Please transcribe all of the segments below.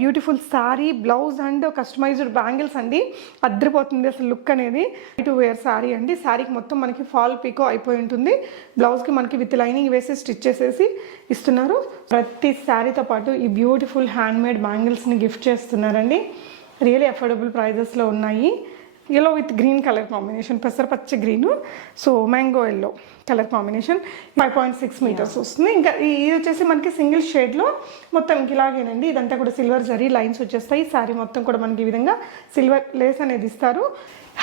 Beautiful sari, blouse and customised bangles అండి. అద్దరిపోతుంది అసలు లుక్ అనేది. టు వేర్ శారీ అండి. శారీకి మొత్తం మనకి ఫాల్ పీకో అయిపోయి ఉంటుంది. బ్లౌజ్కి మనకి విత్ లైనింగ్ వేసి స్టిచ్ చేసేసి ఇస్తున్నారు. ప్రతి శారీతో పాటు ఈ బ్యూటిఫుల్ హ్యాండ్మేడ్ బ్యాంగిల్స్ని గిఫ్ట్ చేస్తున్నారండి. రియలీ అఫోర్డబుల్ ప్రైజెస్లో ఉన్నాయి. Yellow with green colour combination, పెసరపచ్చ green, so mango yellow colour combination. 5.6 metres వస్తుంది. ఇంకా ఇది వచ్చేసి మనకి సింగిల్ షేడ్లో మొత్తం ఇలాగేనండి. ఇదంతా కూడా సిల్వర్ జరీ లైన్స్ వచ్చేస్తాయి. శారీ మొత్తం కూడా మనకి ఈ విధంగా సిల్వర్ లేస్ అనేది ఇస్తారు.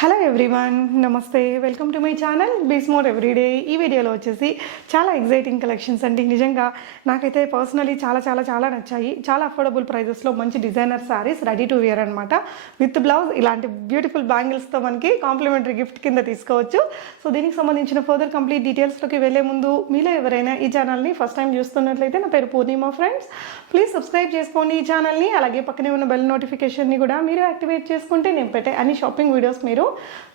హలో ఎవ్రీవన్, నమస్తే, వెల్కమ్ టు మై ఛానల్ బీస్మోర్ ఎవ్రీడే. ఈ వీడియోలో వచ్చేసి చాలా ఎగ్జైటింగ్ కలెక్షన్స్ అండి. నిజంగా నాకైతే పర్సనలీ చాలా చాలా చాలా నచ్చాయి. చాలా అఫోర్డబుల్ ప్రైజెస్లో మంచి designer saris ready to wear అనమాట. విత్ బ్లౌజ్ ఇలాంటి బ్యూటిఫుల్ బ్యాంగిల్స్తో మనకి కాంప్లిమెంటరీ గిఫ్ట్ కింద తీసుకోవచ్చు. సో దీనికి సంబంధించిన ఫర్దర్ కంప్లీట్ డీటెయిల్స్లోకి వెళ్ళే ముందు మీలో ఎవరైనా ఈ ఛానల్ని ఫస్ట్ టైం చూస్తున్నట్లయితే, నా పేరు పూర్ణిమ ఫ్రెండ్స్, ప్లీజ్ సబ్స్క్రైబ్ చేసుకోండి ఈ ఛానల్ని. అలాగే పక్కనే ఉన్న బెల్ నోటిఫికేషన్ని కూడా మీరు యాక్టివేట్ చేసుకుంటే నేను పెట్టే అన్ని షాపింగ్ వీడియోస్ మీరు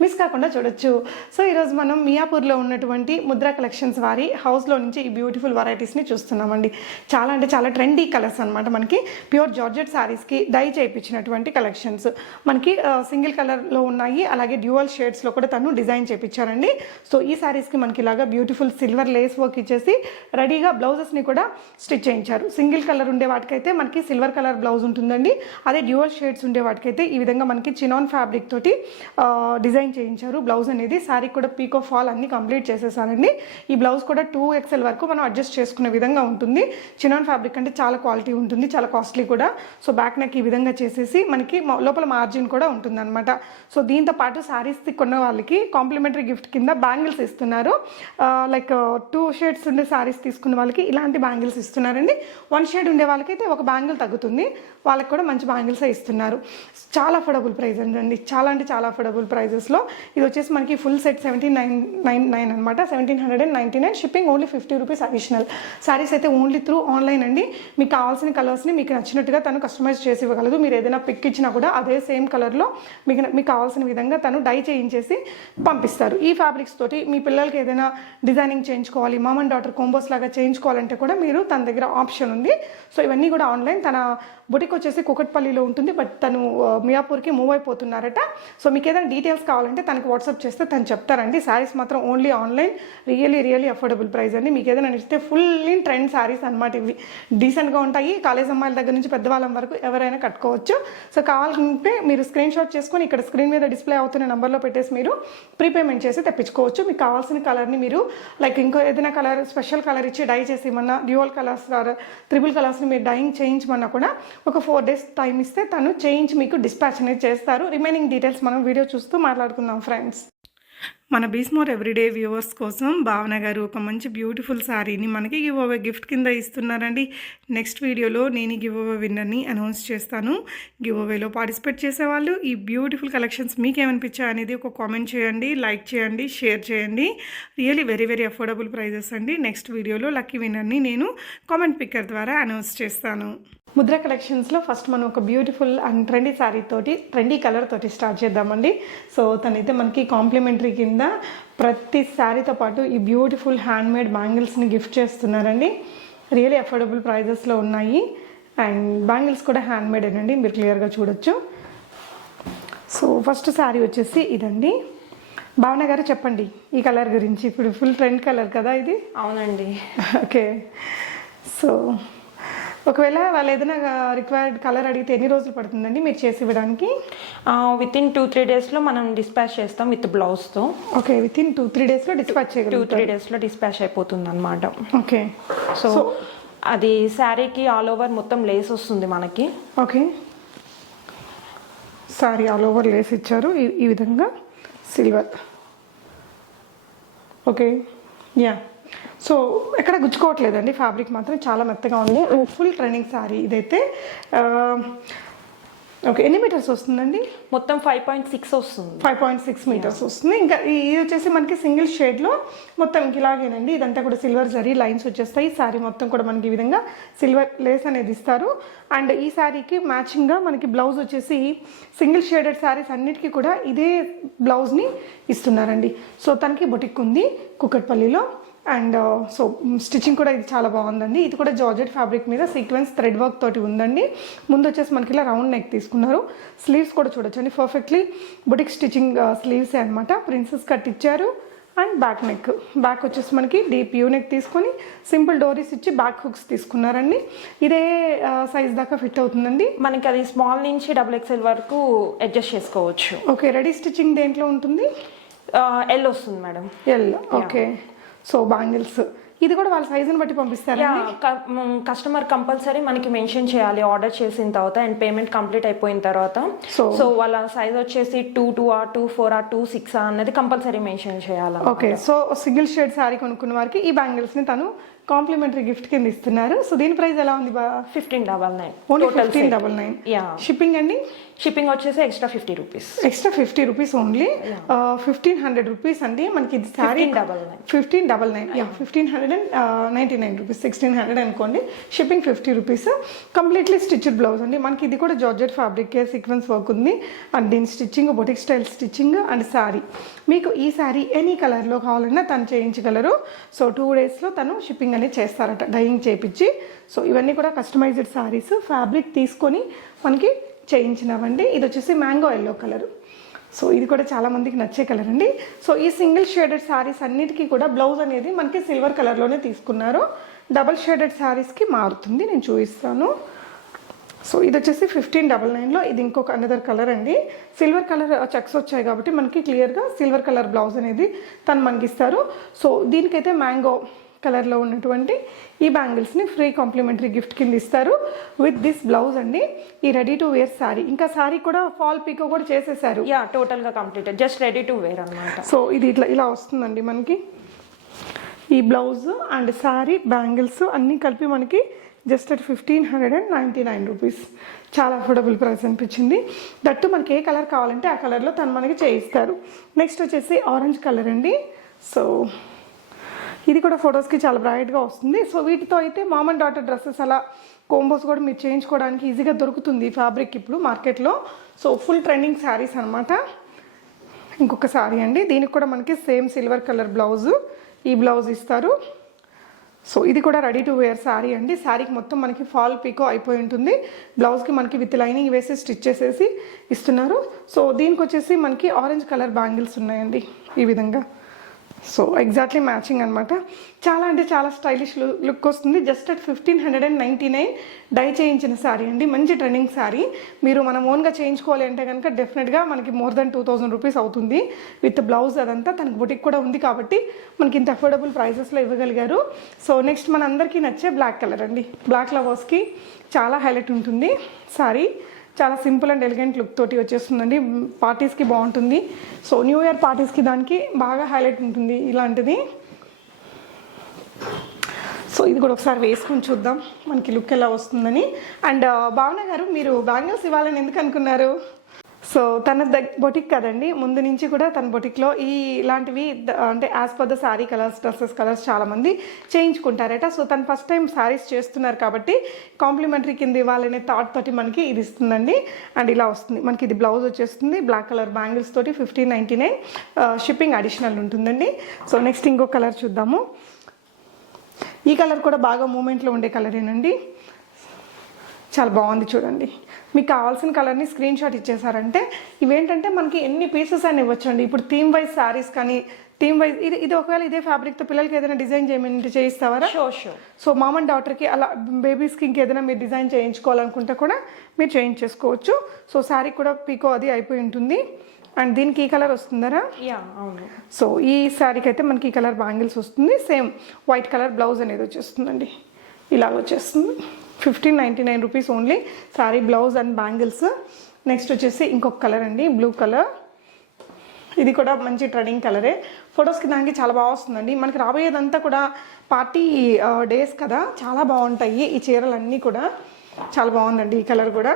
మిస్ కాకుండా చూడొచ్చు. సో ఈరోజు మనం మియాపూర్లో ఉన్నటువంటి ముద్రా కలెక్షన్స్ వారి హౌస్లో నుంచి ఈ బ్యూటిఫుల్ వెరైటీస్ని చూస్తున్నామండి. చాలా అంటే చాలా ట్రెండీ కలర్స్ అనమాట. మనకి ప్యూర్ జార్జెట్ శారీస్కి డై చేయించినటువంటి కలెక్షన్స్ మనకి సింగిల్ కలర్లో ఉన్నాయి. అలాగే డ్యూయల్ షేడ్స్లో కూడా తను డిజైన్ చేయించారండి. సో ఈ శారీస్కి మనకి ఇలాగా బ్యూటిఫుల్ సిల్వర్ లేస్ వర్క్ ఇచ్చేసి రెడీగా బ్లౌజెస్ని కూడా స్టిచ్ చేయించారు. సింగిల్ కలర్ ఉండే వాటికైతే మనకి సిల్వర్ కలర్ బ్లౌజ్ ఉంటుందండి. అదే డ్యూయల్ షేడ్స్ ఉండే వాటికైతే ఈ విధంగా మనకి చినాన్ ఫ్యాబ్రిక్ తోటి డిజైన్ చేయించారు. బ్లౌజ్ అనేది శారీ కూడా పీకో ఫాల్ అన్ని కంప్లీట్ చేసేసారండి. ఈ బ్లౌజ్ కూడా 2XL వరకు మనం అడ్జస్ట్ చేసుకునే విధంగా ఉంటుంది. చినాన్ ఫ్యాబ్రిక్ అంటే చాలా క్వాలిటీ ఉంటుంది, చాలా కాస్ట్లీ కూడా. సో బ్యాక్ నెక్ ఈ విధంగా చేసేసి మనకి లోపల మార్జిన్ కూడా ఉంటుంది అనమాట. సో దీంతో పాటు శారీస్ కొన్న వాళ్ళకి కాంప్లిమెంటరీ గిఫ్ట్ కింద బ్యాంగిల్స్ ఇస్తున్నారు. లైక్ 2 షేడ్స్ ఉండే శారీస్ తీసుకున్న వాళ్ళకి ఇలాంటి బ్యాంగిల్స్ ఇస్తున్నారండి. 1 షేడ్ ఉండే వాళ్ళకైతే ఒక బ్యాంగిల్ తగ్గుతుంది. వాళ్ళకి కూడా మంచి బ్యాంగిల్సే ఇస్తున్నారు. చాలా అఫోర్డబుల్ ప్రైస్ అండి. చాలా అంటే చాలా అఫోర్డబుల్ ప్రైజెస్లో. ఇది వచ్చేసి మనకి ఫుల్ సెట్ 1799 అనమాట. 1799. Shipping only 50 rupees additional. Saris అయితే ఓన్లీ త్రూ ఆన్లైన్ అండి. మీకు కావాల్సిన కలర్స్ని మీకు నచ్చినట్టుగా తను కస్టమైజ్ చేసి ఇవ్వగలదు. మీరు ఏదైనా పిక్ ఇచ్చినా కూడా అదే సేమ్ కలర్లో మీకు కావాల్సిన విధంగా తను డై చేయించేసి పంపిస్తారు. ఈ ఫ్యాబ్రిక్స్ తోటి మీ పిల్లలకి ఏదైనా డిజైనింగ్ చేయించుకోవాలి, మామ్ అండ్ డాటర్ కాంబోస్ లాగా చేయించుకోవాలంటే కూడా మీరు తన దగ్గర ఆప్షన్ ఉంది. సో ఇవన్నీ కూడా ఆన్లైన్. తన బుటిక్ వచ్చేసి కుకట్పల్లిలో ఉంటుంది, బట్ తను మియాపూర్కి మూవ్ అయిపోతున్నారట. సో మీకు ఏదైనా డీటెయిల్స్ కావాలంటే తనకు వాట్సాప్ చేస్తే తను చెప్తారండి. శారీస్ మాత్రం only online. Really affordable price అండి. మీకు ఏదైనా నచ్చితే ఫుల్ ఇన్ ట్రెండ్ శారీస్ అనమాట. ఇవి డీసెంట్గా ఉంటాయి. కాలేజ్ అమ్మాయిల దగ్గర నుంచి పెద్దవాళ్ళం వరకు ఎవరైనా కట్టుకోవచ్చు. సో కావాలంటే మీరు స్క్రీన్ షాట్ చేసుకొని ఇక్కడ స్క్రీన్ మీద డిస్ప్లే అవుతున్న నెంబర్లో పెట్టేసి మీరు ప్రీపేమెంట్ చేసి తెప్పించుకోవచ్చు. మీకు కావాల్సిన కలర్ని మీరు లైక్ ఇంకో ఏదైనా కలర్ స్పెషల్ కలర్ ఇచ్చి డై చేసి ఇవ్వమన్నా, డ్యూయల్ కలర్స్ ట్రిపుల్ కలర్స్ని మీరు డైయింగ్ చేయించమన్నా కూడా ఒక 4 days టైం ఇస్తే తను చేయించి మీకు డిస్పాచ్ అనేది చేస్తారు. రిమైనింగ్ డీటెయిల్స్ మనం వీడియో చూస్తూ మాట్లాడుకుందాం ఫ్రెండ్స్. మన బీస్మోర్ ఎవ్రీడే వ్యూవర్స్ కోసం భావన గారు ఒక మంచి బ్యూటిఫుల్ శారీని మనకి గివ్ అవే గిఫ్ట్ కింద ఇస్తున్నారండి. నెక్స్ట్ వీడియోలో నేను గివ్ అవే విన్నర్ని అనౌన్స్ చేస్తాను. గివ్ అవేలో పార్టిసిపేట్ చేసేవాళ్ళు ఈ బ్యూటిఫుల్ కలెక్షన్స్ మీకు ఏమనిపించాయి అనేది ఒక కామెంట్ చేయండి, లైక్ చేయండి, షేర్ చేయండి. రియలీ వెరీ అఫోర్డబుల్ ప్రైజెస్ అండి. నెక్స్ట్ వీడియోలో లక్కీ విన్నర్ని నేను కామెంట్ పిక్కర్ ద్వారా అనౌన్స్ చేస్తాను. ముద్రా కలెక్షన్స్లో ఫస్ట్ మనం ఒక బ్యూటిఫుల్ అండ్ ట్రెండీ శారీ తోటి, ట్రెండీ కలర్ తోటి స్టార్ట్ చేద్దామండి. సో తనైతే మనకి కాంప్లిమెంటరీ కింద ప్రతి శారీతో పాటు ఈ బ్యూటిఫుల్ హ్యాండ్మేడ్ బ్యాంగిల్స్ని గిఫ్ట్ చేస్తున్నారండి. రియలీ అఫోర్డబుల్ ప్రైజెస్లో ఉన్నాయి. అండ్ బ్యాంగిల్స్ కూడా హ్యాండ్మేడ్ అండి, మీరు క్లియర్గా చూడొచ్చు. సో ఫస్ట్ శారీ వచ్చేసి ఇదండి. భావన గారు చెప్పండి ఈ కలర్ గురించి. ఇప్పుడు ఫుల్ ట్రెండ్ కలర్ కదా ఇది. అవునండి. ఓకే. సో ఒకవేళ వాళ్ళు ఏదైనా రిక్వైర్డ్ కలర్ అడిగితే ఎన్ని రోజులు పడుతుందండి మీరు చేసి ఇవ్వడానికి? వితిన్ 2-3 డేస్లో మనం డిస్పాచ్ చేస్తాం విత్ బ్లౌజ్తో. ఓకే, వితిన్ 2-3 డేస్లో డిస్పాచ్ చేయగలం. 2-3 డేస్లో డిస్పాచ్ అయిపోతుంది అనమాట. ఓకే. సో అది శారీకి ఆల్ ఓవర్ మొత్తం లేస్ వస్తుంది మనకి. Okay, sari all over lace ఇచ్చారు ఈ విధంగా సిల్వర్. Okay, yeah. సో ఎక్కడ గుచ్చుకోవట్లేదండి. ఫ్యాబ్రిక్ మాత్రం చాలా మెత్తగా ఉంది. ఫుల్ ట్రెండింగ్ శారీ ఇదైతే. ఓకే, ఎన్ని మీటర్స్ వస్తుందండి? మొత్తం 5.6 వస్తుంది. 5.6 మీటర్స్ వస్తుంది. ఇంకా ఇది వచ్చేసి మనకి సింగిల్ షేడ్లో మొత్తం ఇలాగేనండి. ఇదంతా కూడా సిల్వర్ జరీ లైన్స్ వచ్చేస్తాయి. శారీ మొత్తం కూడా మనకి ఈ విధంగా సిల్వర్ లేస్ అనేది ఇస్తారు. అండ్ ఈ శారీకి మ్యాచింగ్గా మనకి బ్లౌజ్ వచ్చేసి సింగిల్ షేడెడ్ శారీస్ అన్నిటికీ కూడా ఇదే బ్లౌజ్ని ఇస్తున్నారండి. సో తనకి బొటిక్ ఉంది కుకట్పల్లిలో. అండ్ సో స్టిచ్చింగ్ కూడా ఇది చాలా బాగుందండి. ఇది కూడా జార్జెట్ ఫ్యాబ్రిక్ మీద సీక్వెన్స్ థ్రెడ్ వర్క్ తోటి ఉందండి. ముందు వచ్చేసి మనకి ఇలా రౌండ్ నెక్ తీసుకున్నారు. స్లీవ్స్ కూడా చూడొచ్చండి, పర్ఫెక్ట్లీ బుటిక్ స్టిచ్చింగ్ స్లీవ్సే అనమాట. ప్రిన్సెస్ కట్ ఇచ్చారు. అండ్ బ్యాక్ నెక్, బ్యాక్ వచ్చేసి మనకి డీప్ యూ నెక్ తీసుకొని సింపుల్ డోరీస్ ఇచ్చి బ్యాక్ హుక్స్ తీసుకున్నారండి. ఇదే సైజ్ దాకా ఫిట్ అవుతుందండి. మనకి అది స్మాల్ నుంచి XXL వరకు అడ్జస్ట్ చేసుకోవచ్చు. ఓకే, రెడీ స్టిచ్చింగ్ దేంట్లో ఉంటుంది? ఎల్ వస్తుంది madam. L, okay. So bangles ఇది కూడా వాళ్ళ సైజుని బట్టి పంపిస్తారా? కస్టమర్ కంపల్సరీ మనకి మెన్షన్ చేయాలి ఆర్డర్ చేసిన తర్వాత అండ్ పేమెంట్ కంప్లీట్ అయిపోయిన తర్వాత. సో వాళ్ళ సైజ్ వచ్చేసి 2 or 2, 4 or 2, 6 అన్నది కంపల్సరీ మెన్షన్ చేయాలి. Okay, so single shade sari కొనుక్కున్న వారికి ఈ బ్యాంగిల్స్ ని తను కాంప్లిమెంటరీ గిఫ్ట్ కింద ఇస్తున్నారు. సో దీని ప్రైస్ ఎలా ఉంది? 1599. ఓన్లీ 1599. షిప్పింగ్ అండి? షిప్పింగ్ వచ్చేసి extra 50 rupees. Extra 50 rupees only. 1500 rupees అండి మనకి ఇది శారీ. 1599. 1599 రూపీస్, 1600 అనుకోండి. Shipping 50 rupees. Completely stitched blouse అండి మనకి. ఇది కూడా జార్జెట్ ఫ్యాబ్రిక్ సీక్వెన్స్ వర్క్ ఉంది. అండ్ దీని stitching boutique style stitching and sari. మీకు ఈ శారీ ఎనీ కలర్లో కావాలన్నా తను చేయించగలరు. సో 2 డేస్లో తను షిప్పింగ్ అనేది చేస్తారట, డైయింగ్ చేయించి. సో ఇవన్నీ కూడా కస్టమైజ్డ్ శారీస్, ఫ్యాబ్రిక్ తీసుకొని మనకి చేయించినవండి. ఇది వచ్చేసి మ్యాంగో ఎల్లో కలర్. సో ఇది కూడా చాలా మందికి నచ్చే కలర్ అండి. సో ఈ సింగిల్ షేడెడ్ శారీస్ అన్నిటికీ కూడా బ్లౌజ్ అనేది మనకి సిల్వర్ కలర్లోనే తీసుకున్నారు. డబల్ షేడెడ్ శారీస్కి మారుతుంది, నేను చూపిస్తాను. సో ఇది వచ్చేసి 1599లో. ఇది ఇంకొక అనదర్ కలర్ అండి. సిల్వర్ కలర్ చెక్స్ వచ్చాయి కాబట్టి మనకి క్లియర్గా సిల్వర్ కలర్ బ్లౌజ్ అనేది తను మనకి ఇస్తారు. సో దీనికైతే మ్యాంగో కలర్లో ఉన్నటువంటి ఈ బ్యాంగిల్స్ని ఫ్రీ కాంప్లిమెంటరీ గిఫ్ట్ కింద ఇస్తారు విత్ దిస్ బ్లౌజ్ అండి. ఈ రెడీ టు వేర్ శారీ, ఇంకా శారీ కూడా ఫాల్ పీకో కూడా చేసేసారు. టోటల్గా completed, just ready to wear అనమాట. సో ఇది ఇలా వస్తుందండి మనకి. ఈ బ్లౌజ్ అండ్ శారీ బ్యాంగిల్స్ అన్నీ కలిపి మనకి జస్ట్ అట్ 1599 రూపీస్. చాలా అఫోర్డబుల్ ప్రైస్ అనిపించింది. దట్టు మనకి ఏ కలర్ కావాలంటే ఆ కలర్లో తను మనకి చేయిస్తారు. నెక్స్ట్ వచ్చేసి ఆరెంజ్ కలర్ అండి. సో ఇది కూడా ఫొటోస్కి చాలా బ్రైట్గా వస్తుంది. సో వీటితో అయితే మామ్ అండ్ డాటర్ డ్రెస్సెస్ అలా కోంబోస్ కూడా మీరు చేయించుకోవడానికి ఈజీగా దొరుకుతుంది ఫ్యాబ్రిక్ ఇప్పుడు మార్కెట్లో. సో ఫుల్ ట్రెండింగ్ శారీస్ అనమాట. ఇంకొక శారీ అండి, దీనికి కూడా మనకి సేమ్ సిల్వర్ కలర్ బ్లౌజు, ఈ బ్లౌజ్ ఇస్తారు. సో ఇది కూడా రెడీ టు వేర్ శారీ అండి. శారీకి మొత్తం మనకి ఫాల్ పీకో అయిపోయి ఉంటుంది. బ్లౌజ్కి మనకి విత్ లైనింగ్ వేసి స్టిచ్ చేసేసి ఇస్తున్నారు. సో దీనికి వచ్చేసి మనకి ఆరెంజ్ కలర్ బ్యాంగిల్స్ ఉన్నాయండి ఈ విధంగా. సో ఎగ్జాక్ట్లీ మ్యాచింగ్ అనమాట. చాలా అంటే చాలా స్టైలిష్ లుక్ వస్తుంది. జస్ట్ అట్ 1599 డై చేయించిన శారీ అండి. మంచి ట్రెండింగ్ శారీ. మీరు మనం ఓన్గా చేయించుకోవాలి అంటే కనుక డెఫినెట్గా మనకి మోర్ దెన్ 2000 రూపీస్ అవుతుంది విత్ బ్లౌజ్ అదంతా. తనకు బుటిక్ కూడా ఉంది కాబట్టి మనకి ఇంత అఫోర్డబుల్ ప్రైసెస్లో ఇవ్వగలిగారు. సో నెక్స్ట్ మన అందరికీ నచ్చే బ్లాక్ కలర్ అండి. బ్లాక్ లవర్స్కి చాలా హైలైట్ ఉంటుంది శారీ. చాలా సింపుల్ అండ్ ఎలిగెంట్ లుక్ తోటి వచ్చేస్తుందండి. పార్టీస్కి బాగుంటుంది. సో న్యూ ఇయర్ పార్టీస్కి దానికి బాగా హైలైట్ ఉంటుంది ఇలాంటిది. సో ఇది కూడా ఒకసారి వేసుకొని చూద్దాం మనకి లుక్ ఎలా వస్తుందని. అండ్ భావన గారు, మీరు బ్యాంగిల్స్ ఇవ్వాలని ఎందుకు అనుకున్నారు? సో తన బొటిక్ కదండి, ముందు నుంచి కూడా తన బొటిక్లో ఇలాంటివి అంటే as per the sari colours, dresses colours చాలామంది చేయించుకుంటారట. సో తను ఫస్ట్ టైం శారీస్ చేస్తున్నారు కాబట్టి కాంప్లిమెంటరీ కింద ఇవ్వాలనే థాట్ తోటి మనకి ఇది ఇస్తుందండి. అండ్ ఇలా వస్తుంది మనకి. ఇది బ్లౌజ్ వచ్చేస్తుంది బ్లాక్ కలర్ బ్యాంగిల్స్ తోటి 1599. షిప్పింగ్ అడిషనల్ ఉంటుందండి. సో నెక్స్ట్ ఇంకో కలర్ చూద్దాము. ఈ కలర్ కూడా బాగా మూమెంట్లో ఉండే కలరేనండి. చాలా బాగుంది చూడండి. మీకు కావాల్సిన కలర్ని స్క్రీన్ షాట్ ఇచ్చేసారంటే ఇవేంటంటే మనకి ఎన్ని పీసెస్ అని ఇవ్వచ్చండి. ఇప్పుడు థీమ్ వైజ్ శారీస్ కానీ థీమ్ వైజ్ ఇది ఒకవేళ ఇదే ఫ్యాబ్రిక్తో పిల్లలకి ఏదైనా డిజైన్ చేయమని చేయిస్తారా? షూర్. సో మామ్ అండ్ డాటర్కి అలా బేబీస్కి ఇంకేదైనా మీరు డిజైన్ చేయించుకోవాలనుకుంటే కూడా మీరు చేయించేసుకోవచ్చు. సో శారీ కూడా పీకో అది అయిపోయి ఉంటుంది. అండ్ దీనికి ఈ కలర్ వస్తుందరా? అవును. సో ఈ శారీకి అయితే మనకి ఈ కలర్ బ్యాంగిల్స్ వస్తుంది. సేమ్ వైట్ కలర్ బ్లౌజ్ అనేది వచ్చేస్తుందండి. ఇలాగ వచ్చేస్తుంది. 1599 rupees only sari, blouse and bangles. Next వచ్చేసి ఇంకొక కలర్ అండి, బ్లూ కలర్. ఇది కూడా మంచి ట్రెండింగ్ కలరే. ఫొటోస్కి దానికి చాలా బాగా వస్తుందండి. మనకి రాబోయేదంతా కూడా పార్టీ డేస్ కదా, చాలా బాగుంటాయి ఈ చీరలన్నీ కూడా. చాలా బాగుందండి ఈ కలర్ కూడా.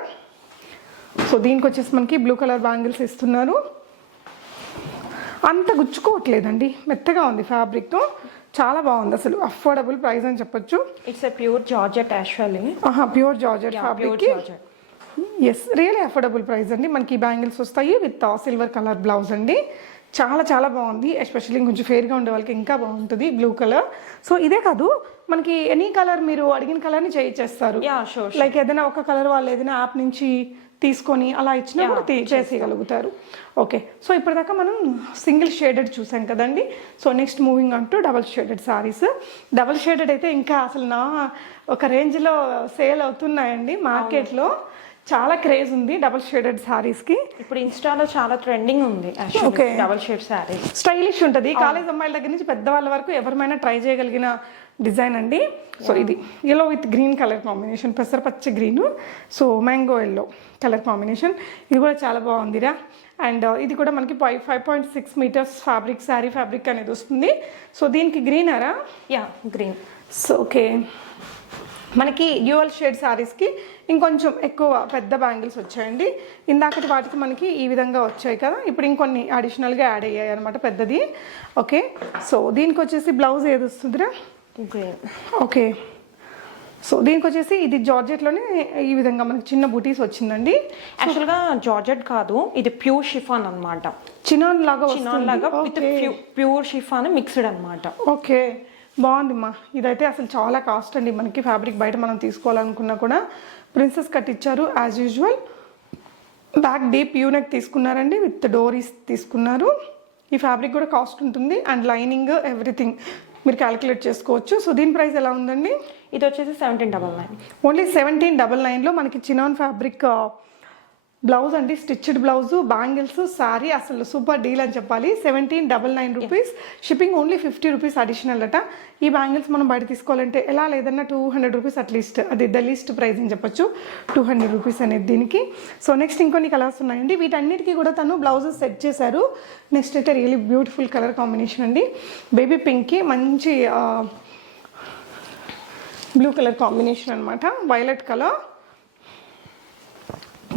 సో దీనికి వచ్చేసి మనకి బ్లూ కలర్ బ్యాంగిల్స్ ఇస్తున్నారు. అంత గుచ్చుకోవట్లేదండి, మెత్తగా ఉంది ఫ్యాబ్రిక్. చాలా బాగుంది, అసలు అఫోర్డబుల్ ప్రైస్ అని చెప్పొచ్చు. It's a pure georgette actually. Pure georgette fabric. Yes, really affordable price అండి. మనకి బ్యాంగిల్స్ వస్తాయి విత్ సిల్వర్ కలర్ బ్లౌజ్ అండి. చాలా చాలా బాగుంది. ఎస్పెషల్లీ కొంచెం ఫేర్గా ఉండే వాళ్ళకి ఇంకా బాగుంటుంది బ్లూ కలర్. సో ఇదే కాదు, మనకి ఎనీ కలర్ మీరు అడిగిన కలర్ని చేయించేస్తారు. లైక్ ఏదైనా ఒక కలర్ వాళ్ళు ఏదైనా యాప్ నుంచి తీసుకొని అలా ఇచ్చినా కూడా చేసేయగలుగుతారు. ఓకే, సో ఇప్పటిదాకా మనం సింగిల్ షేడెడ్ చూసాం కదండి. So next moving on to double shaded saris. Double shaded అయితే ఇంకా అసలు నా ఒక రేంజ్లో సేల్ అవుతున్నాయండి మార్కెట్లో. చాలా క్రేజ్ ఉంది డబల్ షేడెడ్ సారీస్కి. ఇప్పుడు ఇన్స్టాలో చాలా ట్రెండింగ్ ఉంది డబల్ షేడ్ సారీ. స్టైలిష్ ఉంటుంది. కాలేజ్ అమ్మాయిల దగ్గర నుంచి పెద్దవాళ్ళ వరకు ఎవరిమైనా ట్రై చేయగలిగిన డిజైన్ అండి. సో ఇది yellow with green colour combination, పెసరపచ్చ green, so mango yellow colour combination. ఇది కూడా చాలా బాగుందిరా. అండ్ ఇది కూడా మనకి 5.6 మీటర్స్ ఫ్యాబ్రిక్, శారీ ఫ్యాబ్రిక్ అనేది వస్తుంది. సో దీనికి గ్రీన్ అరా? గ్రీన్. సో ఓకే, మనకి డ్యూయల్ షేడ్ శారీస్కి ఇంకొంచెం ఎక్కువ పెద్ద బ్యాంగిల్స్ వచ్చాయండి. ఇందాకటి వాటికి మనకి ఈ విధంగా వచ్చాయి కదా, ఇప్పుడు ఇంకొన్ని అడిషనల్గా యాడ్ అయ్యాయి అనమాట పెద్దది. ఓకే, సో దీనికి వచ్చేసి బ్లౌజ్ ఏది వస్తుందిరా? గ్రీన్. ఓకే, సో దీనికి వచ్చేసి ఇది జార్జెట్లోనే ఈ విధంగా మనకి చిన్న బూటీస్ వచ్చిందండి. యాక్చువల్గా జార్జెట్ కాదు, ఇది ప్యూర్ షిఫాన్ అనమాట. చినాన్ లాగా విత్ ప్యూర్ షిఫాన్ మిక్స్డ్ అనమాట. ఓకే, బాగుందిమ్మా. ఇదైతే అసలు చాలా కాస్ట్ అండి. మనకి ఫ్యాబ్రిక్ బయట మనం తీసుకోవాలనుకున్నా కూడా ప్రిన్సెస్ కట్ ఇచ్చారు as usual. Back deep U-neck తీసుకున్నారండి, విత్ డోరీస్ తీసుకున్నారు. ఈ ఫ్యాబ్రిక్ కూడా కాస్ట్ ఉంటుంది. అండ్ లైనింగ్ ఎవ్రీథింగ్ మీరు క్యాలిక్యులేట్ చేసుకోవచ్చు. సో దీని ప్రైస్ ఎలా ఉందండి? ఇది వచ్చేసి 1799. ఓన్లీ 1799లో మనకి చినాన్ ఫ్యాబ్రిక్ బ్లౌజ్ అండి, స్టిచ్డ్ బ్లౌజు, బ్యాంగిల్స్, శారీ. అసలు సూపర్ డీల్ అని చెప్పాలి. 1799 rupees. Shipping only 50 rupees additional అట. ఈ బ్యాంగిల్స్ మనం బయట తీసుకోవాలంటే ఎలా లేదన్నా 200 రూపీస్ అట్లీస్ట్, అది ద లీస్ట్ ప్రైస్ అని చెప్పొచ్చు, 200 రూపీస్ అనేది దీనికి. సో నెక్స్ట్ ఇంకొన్ని కలర్స్ ఉన్నాయండి. వీటన్నిటికీ కూడా తను బ్లౌజెస్ సెట్ చేశారు. నెక్స్ట్ అయితే రియలీ బ్యూటిఫుల్ కలర్ కాంబినేషన్ అండి. బేబీ పింక్కి మంచి బ్లూ కలర్ కాంబినేషన్ అనమాట, వైలెట్ కలర్.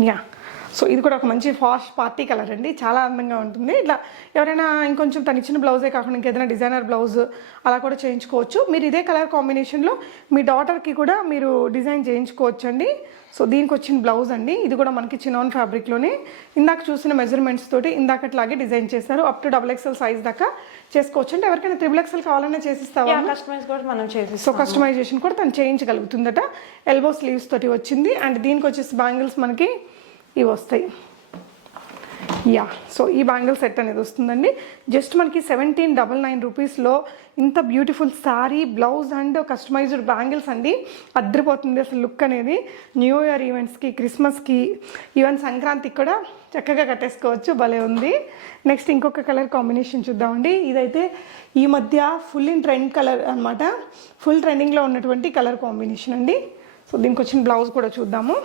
యా, సో ఇది కూడా ఒక మంచి ఫాస్ట్ పార్టీ కలర్ అండి, చాలా అందంగా ఉంటుంది. ఇట్లా ఎవరైనా ఇంకొంచెం తను ఇచ్చిన బ్లౌజే కాకుండా ఇంకేదైనా డిజైనర్ బ్లౌజ్ అలా కూడా చేయించుకోవచ్చు. మీరు ఇదే కలర్ కాంబినేషన్లో మీ డాటర్కి కూడా మీరు డిజైన్ చేయించుకోవచ్చు అండి. సో దీనికి వచ్చిన బ్లౌజ్ అండి, ఇది కూడా మనకి చినాన్ ఫ్యాబ్రిక్లోనే ఇందాక చూసిన మెజర్మెంట్స్ తోటి ఇందాకట్లాగే డిజైన్ చేశారు. అప్ టు XXL సైజ్ దాకా చేసుకోవచ్చు. అంటే ఎవరికైనా XXL కావాలన్నా చేసిస్తావా? కస్టమైజ్ కూడా మనం చేసి. సో కస్టమైజేషన్ కూడా తను చేయించగలుగుతుందట. ఎల్బో స్లీవ్స్ తోటి వచ్చింది. అండ్ దీనికి వచ్చేసి బ్యాంగిల్స్ మనకి ఇవి వస్తాయి. యా, సో ఈ బ్యాంగిల్ సెట్ అనేది వస్తుందండి. జస్ట్ మనకి 1799 రూపీస్లో ఇంత beautiful sari, blouse and customised bangles అండి. అద్దరిపోతుంది అసలు లుక్ అనేది. న్యూ ఇయర్ ఈవెంట్స్కి, క్రిస్మస్కి, ఈవెన్ సంక్రాంతికి కూడా చక్కగా కట్టేసుకోవచ్చు. భలే ఉంది. నెక్స్ట్ ఇంకొక కలర్ కాంబినేషన్ చూద్దామండి. ఇదైతే ఈ మధ్య ఫుల్ ఇన్ ట్రెండ్ కలర్ అనమాట, ఫుల్ ట్రెండింగ్లో ఉన్నటువంటి కలర్ కాంబినేషన్ అండి. సో దీనికి వచ్చిన బ్లౌజ్ కూడా చూద్దాము.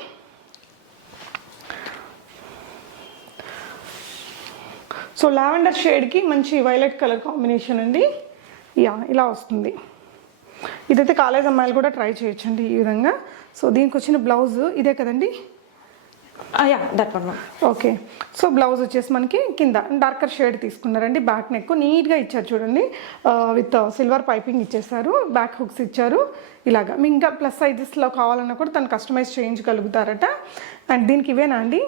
సో లావెండర్ షేడ్కి మంచి వైలెట్ కలర్ కాంబినేషన్ అండి. యా, ఇలా వస్తుంది. ఇదైతే కాలేజ్ అమ్మాయిలు కూడా ట్రై చేయొచ్చండి ఈ విధంగా. సో దీనికి వచ్చిన బ్లౌజ్ ఇదే కదండి? That one. Okay, so blouse వచ్చేసి మనకి కింద డార్కర్ షేడ్ తీసుకున్నారండి. బ్యాక్ నెక్ నీట్గా ఇచ్చారు చూడండి, విత్ సిల్వర్ పైపింగ్ ఇచ్చేసారు, బ్యాక్ హుక్స్ ఇచ్చారు. ఇలాగా మీ ఇంకా ప్లస్ సైజెస్లో కావాలన్నా కూడా తను కస్టమైజ్ చేయించగలుగుతారట. అండ్ దీనికి ఇవేనా అండి?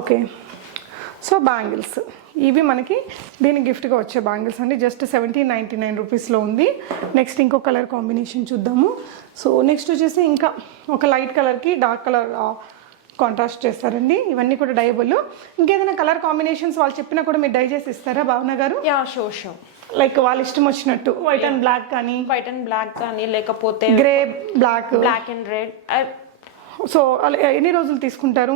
ఓకే, సో బ్యాంగిల్స్ ఇవి మనకి దీనికి గిఫ్ట్గా వచ్చే బ్యాంగిల్స్ అండి. జస్ట్ 1799 రూపీస్లో ఉంది. నెక్స్ట్ ఇంకో కలర్ కాంబినేషన్ చూద్దాము. సో నెక్స్ట్ వచ్చేసి ఇంకా ఒక లైట్ కలర్కి డార్క్ కలర్ కాంట్రాస్ట్ చేస్తారండి. ఇవన్నీ కూడా డైబుల్. ఇంకేదైనా కలర్ కాంబినేషన్స్ వాళ్ళు చెప్పినా కూడా మీరు డై చేసి ఇస్తారా భావన గారు? షో లైక్ వాళ్ళ ఇష్టం వచ్చినట్టు వైట్ అండ్ బ్లాక్ కానీ లేకపోతే grey, black and red. So ఎన్ని రోజులు తీసుకుంటారు?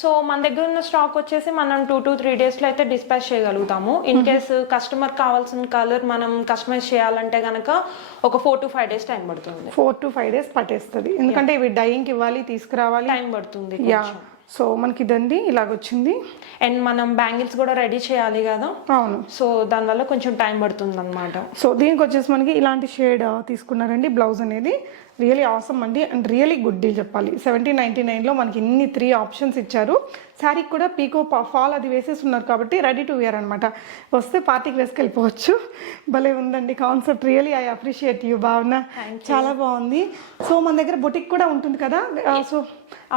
సో మన దగ్గర ఉన్న స్టాక్ వచ్చేసి మనం 2 to 3 డేస్లో అయితే డిస్పాచ్ చేయగలుగుతాము. ఇన్ కేసు కస్టమర్ కావాల్సిన కలర్ మనం కస్టమైజ్ చేయాలంటే కనుక ఒక 4 to 5 డేస్ టైం పడుతుంది. 4 to 5 డేస్ పట్టేస్తుంది. ఎందుకంటే ఇవి డైయింగ్కి ఇవ్వాలి, తీసుకురావాలి, టైం పడుతుంది. యా, సో మనకి ఇదండి ఇలాగొచ్చింది. అండ్ మనం బ్యాంగిల్స్ కూడా రెడీ చేయాలి కదా. అవును, సో దానివల్ల కొంచెం టైం పడుతుంది అనమాట. సో దీనికి వచ్చేసి మనకి ఇలాంటి షేడ్ తీసుకున్నారండి బ్లౌజ్ అనేది. రియలీ ఆసమ్ అండి అండ్ రియలీ గుడ్ డీల్ చెప్పాలి. 1799లో మనకి ఇన్ని 3 ఆప్షన్స్ ఇచ్చారు. శారీకి కూడా పీకో ఫాల్ అది వేసేసి ఉన్నారు కాబట్టి రెడీ టు వేర్ అనమాట. వస్తే పార్టీకి వేసుకెళ్ళిపోవచ్చు. భలే ఉందండి concept. Really I appreciate you భావన, చాలా బాగుంది. సో మన దగ్గర బొటిక్ కూడా ఉంటుంది కదా, సో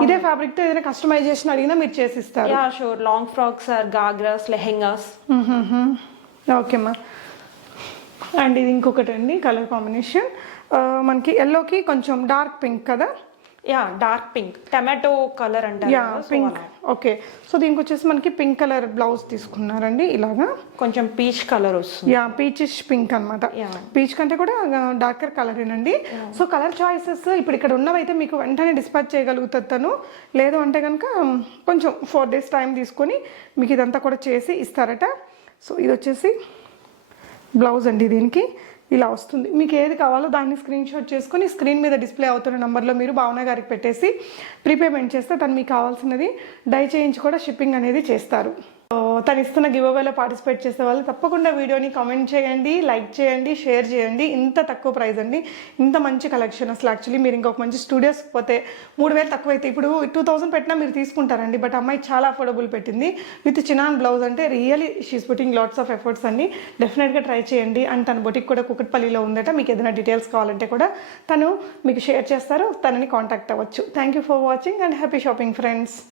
ఇదే ఫ్యాబ్రిక్తో ఏదైనా కస్టమైజేషన్ అడిగినా మీరు చేసిస్తారు? Yeah sure. Long frocks or ghagras, lehengas. ఓకేమ్మా. అండ్ ఇది ఇంకొకటి అండి కలర్ కాంబినేషన్, మనకి ఎల్లోకి కొంచెం డార్క్ పింక్ కదా. Yeah dark pink, tomato colour అంటారు. Yeah pink. ఓకే, సో దీనికి వచ్చేసి మనకి పింక్ కలర్ బ్లౌజ్ తీసుకున్నారండి ఇలాగా. కొంచెం పీచ్ కలర్ వస్తుంది. యా పీచిష్ పింక్ అనమాట. పీచ్ కంటే కూడా డార్కర్ కలర్ ఏనండి. సో కలర్ చాయిసెస్ ఇప్పుడు ఇక్కడ ఉన్నవైతే మీకు వెంటనే డిస్పాచ్ చేయగలుగుతాను. లేదు అంటే కనుక కొంచెం 4 days టైం తీసుకొని మీకు ఇదంతా కూడా చేసి ఇస్తారట. సో ఇది వచ్చేసి బ్లౌజ్ అండి. దీనికి ఇలా వస్తుంది. మీకు ఏది కావాలో దాన్ని స్క్రీన్ షాట్ చేసుకొని స్క్రీన్ మీద డిస్ప్లే అవుతున్న నెంబర్లో మీరు భావన గారికి పెట్టేసి ప్రీపేమెంట్ చేస్తే తను మీకు కావాల్సినది డై చేయించి కూడా షిప్పింగ్ అనేది చేస్తారు. తను ఇస్తున్న గివ్ అవేలో పార్టిసిపేట్ చేసే వాళ్ళు తప్పకుండా వీడియోని కామెంట్ చేయండి, లైక్ చేయండి, షేర్ చేయండి. ఇంత తక్కువ ప్రైస్ అండి, ఇంత మంచి కలెక్షన్. అసలు యాక్చువల్లీ మీరు ఇంకొక మంచి స్టూడియోస్ పోతే 3000 తక్కువైతే ఇప్పుడు 2000 పెట్టినా మీరు తీసుకుంటారండి. బట్ అమ్మాయి చాలా అఫోర్డబుల్ పెట్టింది విత్ చినాన్ బ్లౌజ్ అంటే really she's putting lots of efforts అండి. డెఫినెట్గా ట్రై చేయండి. అండ్ తన బొటిక్ కూడా కుకట్పల్లిలో ఉందట. మీకు ఏదైనా డీటెయిల్స్ కావాలంటే కూడా తను మీకు షేర్ చేస్తారు, తనని కాంటాక్ట్ అవ్వచ్చు. Thank you for watching and happy shopping friends.